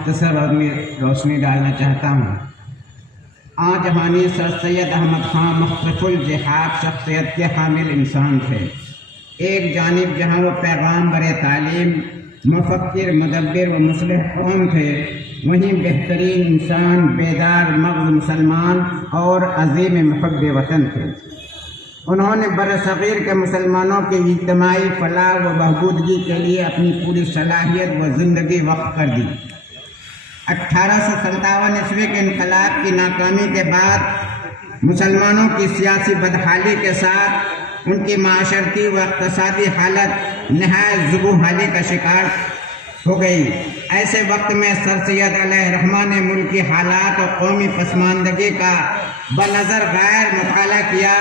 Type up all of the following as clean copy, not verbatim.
مختصر روشنی ڈالنا چاہتا ہوں۔ جہانی سر سید احمد خان مخلف الجہاد شخصیت کے حامل انسان تھے۔ ایک جانب جہاں وہ پیغام برے تعلیم، مفکر، مدبر و مصلح قوم تھے، وہیں بہترین انسان، بیدار مغز مسلمان اور عظیم محب وطن تھے۔ انہوں نے برصغیر کے مسلمانوں کی اجتماعی فلاح و بہبودگی کے لیے اپنی پوری صلاحیت و زندگی وقف کر دی۔ 1857 عیسوی کے انقلاب کی ناکامی کے بعد مسلمانوں کی سیاسی بدحالی کے ساتھ ان کی معاشرتی و اقتصادی حالت نہایت زبوں کا شکار ہو گئی۔ ایسے وقت میں سر سید علیہ الرحمہ نے ملکی حالات اور قومی پسماندگی کا بنظر غیر مطالعہ کیا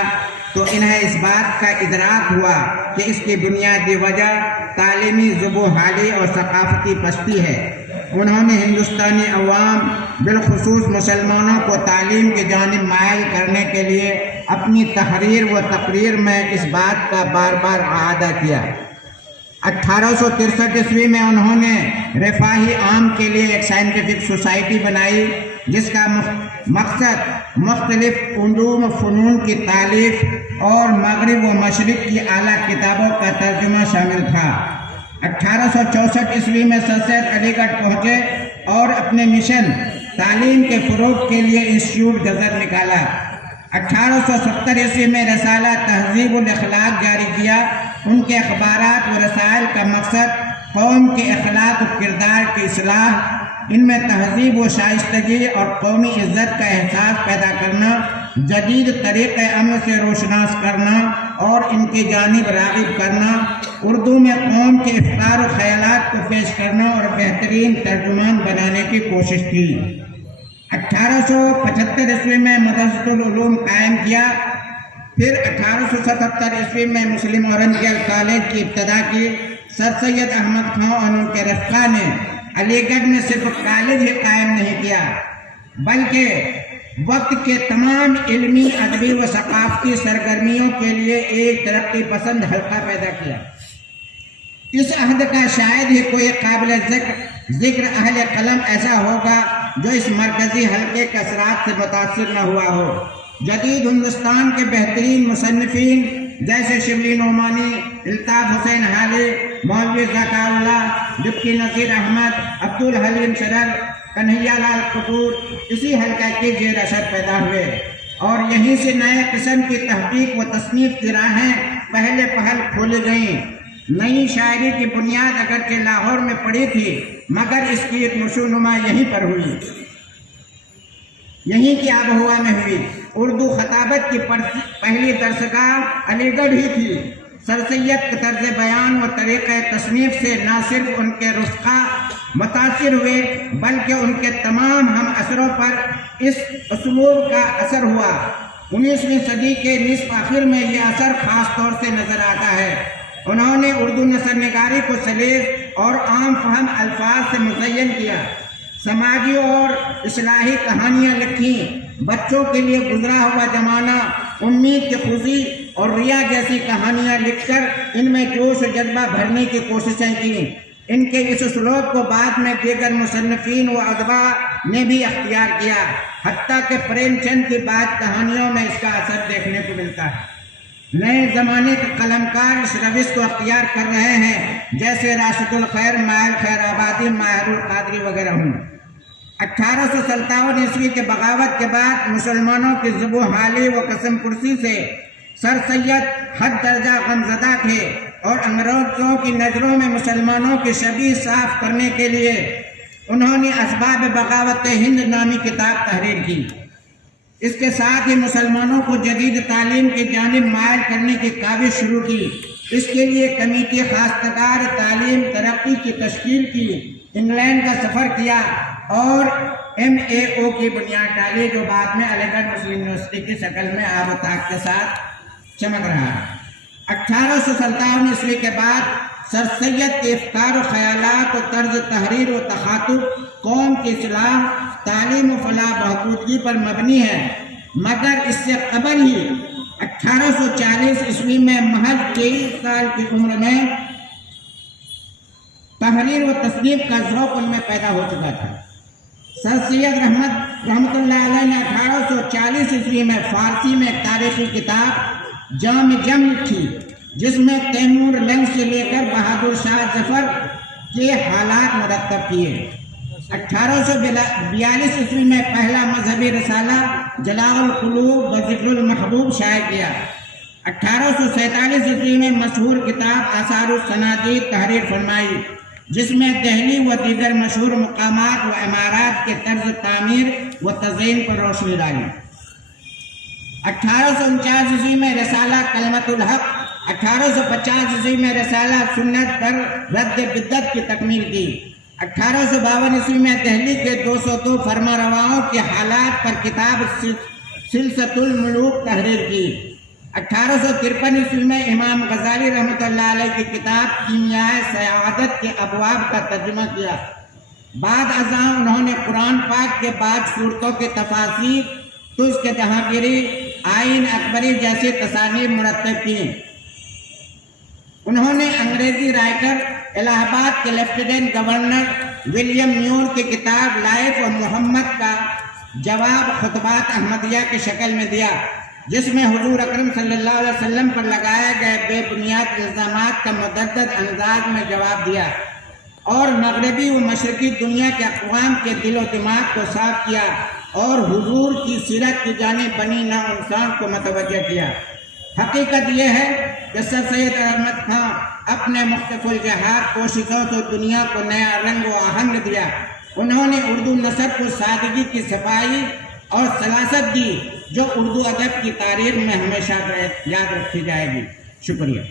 تو انہیں اس بات کا ادراک ہوا کہ اس کی بنیادی وجہ تعلیمی زبوں اور ثقافتی پستی ہے۔ انہوں نے ہندوستانی عوام بالخصوص مسلمانوں کو تعلیم کی جانب مائل کرنے کے لیے اپنی تحریر و تقریر میں اس بات کا بار بار اعادہ کیا۔ 1863 عیسوی میں انہوں نے رفاہی عام کے لیے ایک سائنٹیفک سوسائٹی بنائی جس کا مقصد مختلف علوم و فنون کی تالیف اور مغرب و مشرق کی اعلیٰ کتابوں کا ترجمہ شامل تھا۔ 1864 عیسوی میں سر سید علی گڑھ پہنچے اور اپنے مشن تعلیم کے فروغ کے لیے انسٹیٹیوٹ گزر نکالا۔ 1870 عیسوی میں رسالہ تہذیب الاخلاق جاری کیا۔ ان کے اخبارات و رسائل کا مقصد قوم کے اخلاق و کردار کی اصلاح، ان میں تہذیب و شائستگی اور قومی عزت کا احساس پیدا کرنا، جدید طریقۂ عمل سے روشناس کرنا اور ان کی جانب راغب کرنا، اردو میں قوم کے افکار و خیالات کو پیش کرنا اور بہترین ترجمان بنانے کی کوشش کی۔ 1875 عیسوی میں مدرسۃ العلوم قائم کیا۔ پھر 1877 عیسوی میں مسلم اورنگزیب کالج کی ابتدا کی۔ سر سید احمد خان اور ان کے رفقا نے علی گڑھ میں صرف کالج ہی قائم نہیں کیا بلکہ وقت کے تمام علمی، ادبی و ثقافتی سرگرمیوں کے لیے ایک ترقی پسند حلقہ پیدا کیا۔ اس عہد کا شاید ہی کوئی قابل ذکر اہل قلم ایسا ہوگا جو اس مرکزی حلقے کے اثرات سے متاثر نہ ہوا ہو۔ جدید ہندوستان کے بہترین مصنفین جیسے شبلی نعمانی، الطاف حسین حالی، مولوی ذکاء اللہ، ڈپٹی نذیر احمد، عبدالحلیم شرر، کنہیا لال کپور اسی حلقہ کے زیر اثر پیدا ہوئے، اور یہیں سے نئے قسم کی تحقیق و تصنیف کی راہیں پہلے پہل کھولی گئیں۔ نئی شاعری کی بنیاد اگرچہ لاہور میں پڑی تھی مگر اس کی ایک نشوونما یہیں پر ہوئی، یہیں کی آب و ہوا میں ہوئی۔ اردو خطابت کی پہلی درسگاہ علی گڑھ ہی تھی۔ سر سید کے طرز بیان و طریقہ تصنیف سے نہ صرف ان کے رفقا متاثر ہوئے بلکہ ان کے تمام ہم اثروں پر اس اسلوب کا اثر ہوا۔ 19ویں صدی کے نصف آخر میں یہ اثر خاص طور سے نظر آتا ہے۔ انہوں نے اردو نثر نگاری کو سلیس اور عام فہم الفاظ سے مزین کیا، سماجی اور اصلاحی کہانیاں لکھیں، بچوں کے لیے گزرا ہوا زمانہ، امید کی خوشی اور ریا جیسی کہانیاں لکھ کر ان میں جوش و جذبہ بھرنے کی کوششیں کیں۔ ان کے اس اسلوب کو بعد میں دیگر مصنفین و ادبا نے بھی اختیار کیا، حتیٰ کہ پریم چند کی بعض کہانیوں میں اس کا اثر دیکھنے کو ملتا ہے۔ نئے زمانے کے قلمکار اس روش کو اختیار کر رہے ہیں جیسے راشد الخیر، مائل خیر آبادی، ماہر القادری وغیرہ ہوں۔ 1857 عیسوی کے بغاوت کے بعد مسلمانوں کی زبوں حالی و قسم پرسی سے سر سید حد درجہ غمزدہ تھے اور انگریزوں کی نظروں میں مسلمانوں کی شبیہ صاف کرنے کے لیے انہوں نے اسباب بغاوت ہند نامی کتاب تحریر کی۔ اس کے ساتھ ہی مسلمانوں کو جدید تعلیم کی جانب مائل کرنے کی کاوش شروع کی۔ اس کے لیے کمیٹی خواستگار تعلیم ترقی کی تشکیل کی، انگلینڈ کا سفر کیا اور MAO کی بنیاد ڈالی جو بعد میں علی گڑھ مسلم یونیورسٹی کی شکل میں آب و تاب کے ساتھ چمک رہا۔ 1857 عیسوی کے بعد سر سید کے افکار و خیالات و طرز تحریر و تخاطب قوم کی اصلاح، تعلیم و فلاح بہبودگی پر مبنی ہے، مگر اس سے قبل ہی 1840 عیسوی میں محض 23 سال کی عمر میں تحریر و تصنیف کا ذوق ان میں پیدا ہو چکا تھا۔ سر سید رحمت اللہ علیہ نے 1840 عیسوی میں فارسی میں ایک تاریخی کتاب جام لکھی، جس میں تیمور لنگ سے لے کر بہادر شاہ ظفر کے حالات مرتب کیے۔ 1842 عیسوی میں پہلا مذہبی رسالہ جلاء القلوب و ذکر المحبوب شائع کیا۔ 1847 عیسوی میں مشہور کتاب آثار الصنادید تحریر فرمائی، جس میں دہلی و دیگر مشہور مقامات و عمارات کے طرز تعمیر و تزئین پر روشنی ڈالی۔ 1849 عیسوی میں رسالہ کلمۃ الحق، 1850 عیسوی میں رسالہ سنت در رد بدعت کی تکمیل کی۔ 1852 عیسوی میں دہلی کے 202 فرما رواؤں کے حالات پر کتاب سلسلۃ الملوک تحریر کی۔ 1853 عیسوی میں امام غزالی رحمۃ اللہ علیہ کی کتاب کیمیائے سعادت کے ابواب کا ترجمہ کیا۔ بعد ازاں انہوں نے قرآن پاک کے بعض صورتوں کے تفاسیر، تزک جہانگیری، آئین اکبری جیسی تصانیف مرتب کی۔ انہوں نے انگریزی رائٹر الہ آباد کے لیفٹیننٹ گورنر ولیم میور کی کتاب لائف آف محمد کا جواب خطبات احمدیہ کی شکل میں دیا، جس میں حضور اکرم صلی اللہ علیہ وسلم پر لگائے گئے بے بنیاد الزامات کا متعدد انداز میں جواب دیا، اور مغربی و مشرقی دنیا کے اقوام کے دل و دماغ کو صاف کیا، اور حضور کی سیرت کی جانب بنی نوع انسان کو متوجہ کیا۔ حقیقت یہ ہے کہ سر سید احمد خان اپنے مختلف الجہات کوششوں سے دنیا کو نیا رنگ و آہنگ دیا۔ انہوں نے اردو نثر کو سادگی کی صفائی اور سلاست دی، جو اردو ادب کی تاریخ میں ہمیشہ یاد رکھی جائے گی۔ شکریہ۔